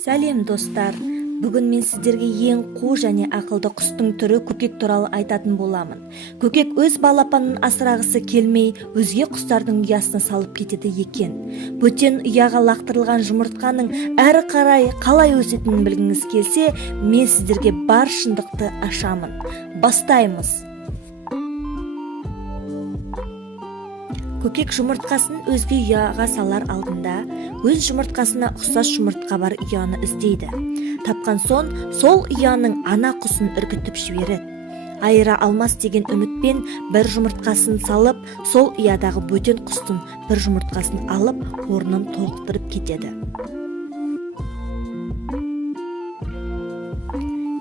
Сәлем достар, бүгін мен сіздерге ең қу және ақылды құстың түрі көкек туралы айтатын боламын. Көкек өз балапанын асырағысы келмей, өзге құстардың ұясына салып кетеді екен. Бөтен ұяға лақтырылған жұмыртқаның әрі қарай қалай өсетінін білгіңіз келсе, мен сіздерге бар шындықты ашамын. Бастаймыз. Көкек жұмыртқасын өзге ұяға салар алдында, өз жұмыртқасына ұқсас жұмыртқа бар ұяны іздейді. Тапқан соң, сол ұяның ана құсын үркітіп жібереді. Айыра алмас деген үмітпен бір жұмыртқасын салып, сол ұядағы бөтен құстың бір жұмыртқасын алып, орнын толықтырып кетеді.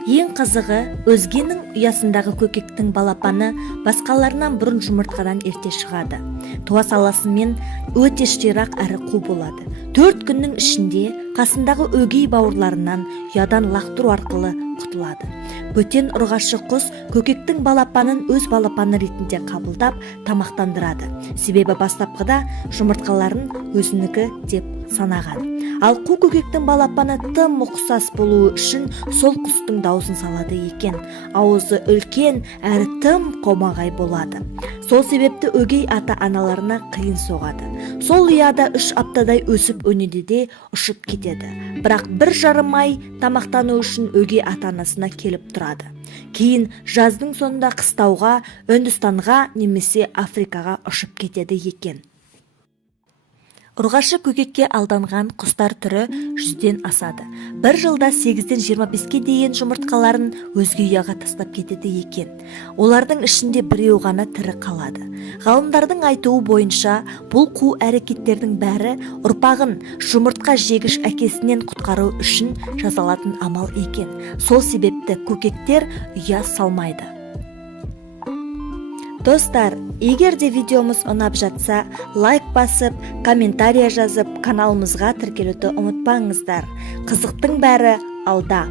Ең қызығы, өзгенің ұясындағы көкектің балапаны басқаларынан бұрын жұмыртқадан ерте шығады. Туа саласымен өте ширақ әрі қу болады. 4 күннің ішінде қасындағы өгей бауырларынан ұядан лақтыру арқылы құтылады. Бөтен ұрғашы құс көкектің балапанын өз балапаны ретінде қабылдап тамақтандырады. Себебі бастапқыда жұмыртқаларын өзінікі деп санаған. Ал қу көкектің балапаны тым ұқсас болуы үшін сол құстың даусын салады екен. Ауызы үлкен әрі тым қомағай болады. Сол себепті өгей ата-аналарына қиын соғады. Сол ұяда 3 аптадай өсіп өнеді де ұшып кетеді. Бірақ 1,5 ай тамақтану үшін өгей ата-анасына келіп тұрады. Кейін жаздың соңында қыстауға, Үндістанға немесе Африкаға ұшып кетеді екен. Ұрғашы көкекке алданған құстар түрі 100-ден асады. Бір жылда 8-ден 25-ке дейін жұмыртқаларын өзге ұяға тастап кетеді екен. Олардың ішінде біреу ғана тірі қалады. Ғалымдардың айтуы бойынша, бұл қу әрекеттердің бәрі ұрпағын жұмыртқа жегіш әкесінен құтқару үшін жасалатын амал екен. Сол себепті көкектер ұя салмайды. Достар, егер де видеомыз ұнап жатса, лайк басып, комментария жазып, каналымызға тіркелуді ұмытпаңыздар. Қызықтың бәрі алда.